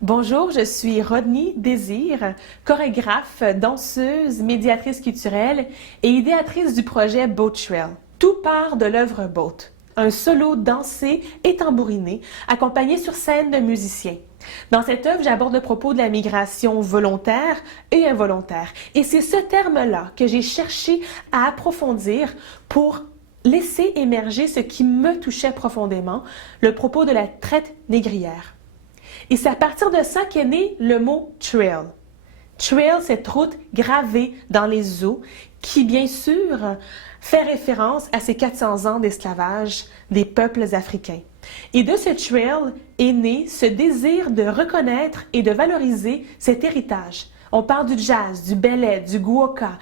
Bonjour, je suis Rodney Désir, chorégraphe, danseuse, médiatrice culturelle et idéatrice du projet Boat Trail. Tout part de l'œuvre Boat, un solo dansé et tambouriné, accompagné sur scène de musiciens. Dans cette œuvre, j'aborde le propos de la migration volontaire et involontaire. Et c'est ce terme-là que j'ai cherché à approfondir pour laisser émerger ce qui me touchait profondément, le propos de la traite négrière. Et c'est à partir de ça qu'est né le mot « trail ». Trail, cette route gravée dans les eaux qui, bien sûr, fait référence à ces 400 ans d'esclavage des peuples africains. Et de ce trail est né ce désir de reconnaître et de valoriser cet héritage. On parle du jazz, du ballet, du guoka,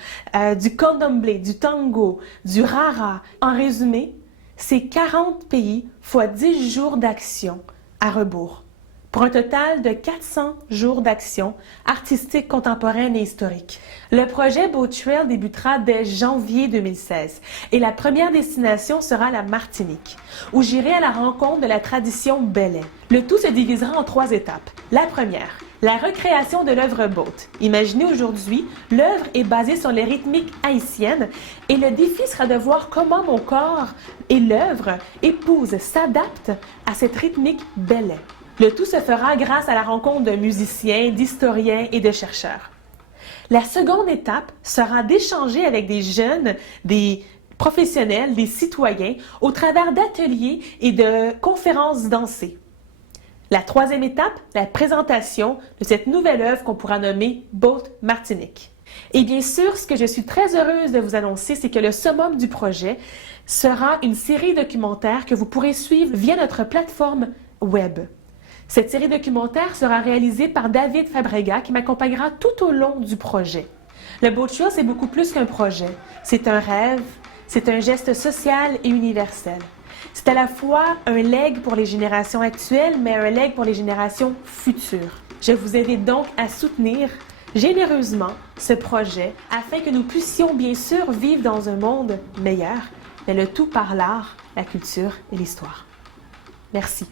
du candomblé, du tango, du rara. En résumé, c'est 40 pays fois 10 jours d'action à rebours, pour un total de 400 jours d'action artistique, contemporaine et historique. Le projet Boat Trail débutera dès janvier 2016 et la première destination sera la Martinique, où j'irai à la rencontre de la tradition belay. Le tout se divisera en 3 étapes. La première, la recréation de l'œuvre Boat. Imaginez aujourd'hui, l'œuvre est basée sur les rythmiques haïtiennes et le défi sera de voir comment mon corps et l'œuvre épousent, s'adaptent à cette rythmique belay. Le tout se fera grâce à la rencontre de musiciens, d'historiens et de chercheurs. La seconde étape sera d'échanger avec des jeunes, des professionnels, des citoyens au travers d'ateliers et de conférences dansées. La troisième étape, la présentation de cette nouvelle œuvre qu'on pourra nommer Boat Martinique. Et bien sûr, ce que je suis très heureuse de vous annoncer, c'est que le summum du projet sera une série documentaire que vous pourrez suivre via notre plateforme web. Cette série documentaire sera réalisée par David Fabrega qui m'accompagnera tout au long du projet. Le Boat Trail, c'est beaucoup plus qu'un projet. C'est un rêve, c'est un geste social et universel. C'est à la fois un legs pour les générations actuelles, mais un legs pour les générations futures. Je vous invite donc à soutenir généreusement ce projet afin que nous puissions bien sûr vivre dans un monde meilleur, mais le tout par l'art, la culture et l'histoire. Merci.